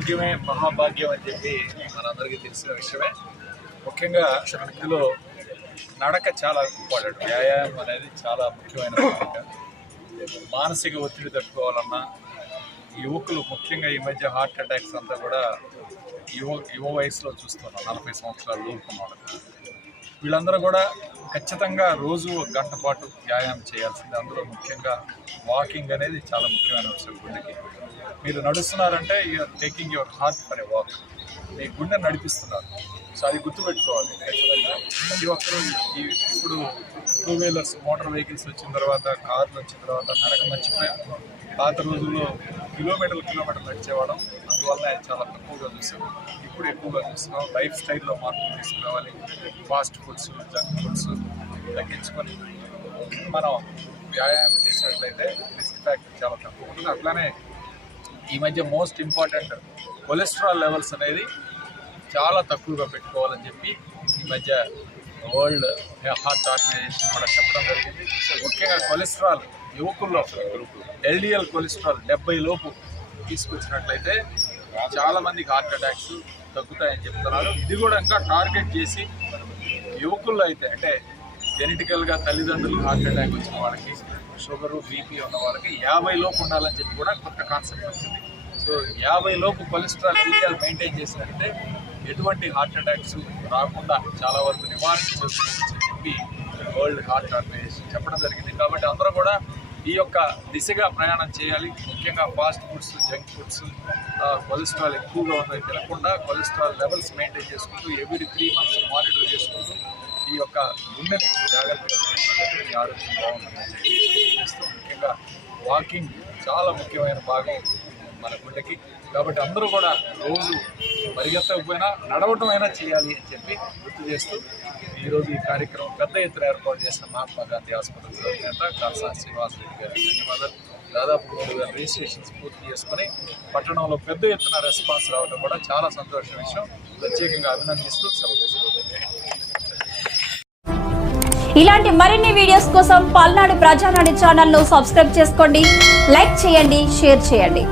ఆరోగ్యమే మహాభాగ్యం అని చెప్పి మనందరికీ తెలిసిన విషయమే. ముఖ్యంగా ఇందులో నడక చాలా ఇంపార్టెంట్. వ్యాయామం అనేది చాలా ముఖ్యమైన మానసిక ఒత్తిడి తట్టుకోవాలన్నా యువకులు ముఖ్యంగా ఈ మధ్య హార్ట్ అటాక్స్ అంతా కూడా యువ యువ వయసులో చూస్తున్నాం. నలభై సంవత్సరాల లోపు వాళ్ళకి వీళ్ళందరూ కూడా ఖచ్చితంగా రోజు ఒక గంట పాటు వ్యాయామం చేయాల్సింది. అందులో ముఖ్యంగా వాకింగ్ అనేది చాలా ముఖ్యమైన అంశం గుండెకి. మీరు నడుస్తున్నారంటే you're taking your heart for a walk మీ గుండె నడిపిస్తున్నారు. సో అది గుర్తుపెట్టుకోవాలి ఖచ్చితంగా. ప్రతి ఒక్కరూ ఈ ఇప్పుడు టూ వీలర్స్ మోటార్ వెహికల్స్ వచ్చిన తర్వాత కార్లు వచ్చిన తర్వాత నడక మర్చిపోయాం పాత రోజుల్లో కిలోమీటర్లు కిలోమీటర్లు నడిచేవాళ్ళం. అందువల్ల చాలా తక్కువగా చూసాం. ఇప్పుడు ఎక్కువగా చూస్తున్నాం. లైఫ్ స్టైల్లో మార్పులు తీసుకురావాలి. ఫాస్ట్ ఫుడ్స్ జంక్ ఫుడ్స్ తగ్గించుకొని మనం వ్యాయామం చేసినట్లయితే రిస్క్ ఫ్యాక్టర్ చాలా తక్కువ ఉంటుంది. అట్లానే ఈ మధ్య మోస్ట్ ఇంపార్టెంట్ కొలెస్ట్రాల్ లెవెల్స్ అనేది చాలా తక్కువగా పెట్టుకోవాలని చెప్పి ఈ మధ్య వరల్డ్ హార్ట్ ఆర్గనైజేషన్ కూడా చెప్పడం జరిగింది. ముఖ్యంగా కొలెస్ట్రాల్ యువకుల్లో ఎల్డిఎల్ కొలెస్ట్రాల్ డెబ్బై లోపు తీసుకొచ్చినట్లయితే చాలా మందికి హార్ట్ అటాక్స్ తగ్గుతాయని చెప్తున్నారు. ఇది కూడా ఇంకా టార్గెట్ చేసి యువకుల్లో అయితే అంటే జెనెటికల్గా తల్లిదండ్రులకు హార్ట్ అటాక్ వచ్చిన వాళ్ళకి షుగరు బీపీ ఉన్న వాళ్ళకి యాభై లోపు ఉండాలని చెప్పి కూడా కొత్త కాన్సెప్ట్ వచ్చింది. సో యాభై లోపు కొలెస్ట్రాల్ ఎల్డిఎల్ మెయింటైన్ చేసినట్లయితే ఎటువంటి హార్ట్ అటాక్స్ రాకుండా చాలా వరకు నివారించవచ్చు చెప్పి వరల్డ్ హార్ట్ ఆర్గనైజేషన్ చెప్పడం జరిగింది. కాబట్టి అందరూ కూడా ఈ యొక్క దిశగా ప్రయాణం చేయాలి. ముఖ్యంగా fast foods junk foods cholesterol ఎక్కువగా ఉన్నది తినకుండా కొలెస్ట్రాల్ లెవెల్స్ మెయింటైన్ చేసుకుంటూ ఎవ్రీ త్రీ మంత్స్ మానిటర్ చేసుకుంటూ ఈ యొక్క గుండెని జాగ్రత్తగా మీ ఆరోగ్యం బాగుంటుంది ముఖ్యంగా వాకింగ్ చాలా ముఖ్యమైన భాగం మన గుండెకి. కాబట్టి అందరూ కూడా రోజు పరిగెత్తకపోయినా నడవటం అయినా చేయాలి అని చెప్పి గుర్తు చేస్తూ ఈరోజు ఈ కార్యక్రమం పెద్ద ఎత్తున ఏర్పాటు చేసిన మహాత్మా గాంధీ హాస్పిటల్ అధినేత కాల్సా శ్రీనివాస్ రెడ్డి గారికి ధన్యవాదాలు. దాదాపు మూడు వేల రిజిస్ట్రేషన్స్ పూర్తి చేసుకుని పట్టణంలో పెద్ద ఎత్తున రెస్పాన్స్ రావడం కూడా చాలా సంతోషం విషయం. ప్రత్యేకంగా అభినందిస్తూ సెలవు ఇలాంటి మరిన్ని వీడియోస్ కోసం పల్నాడు ప్రజానాడు ఛానల్ను సబ్స్క్రైబ్ చేసుకోండి లైక్ చేయండి షేర్ చేయండి.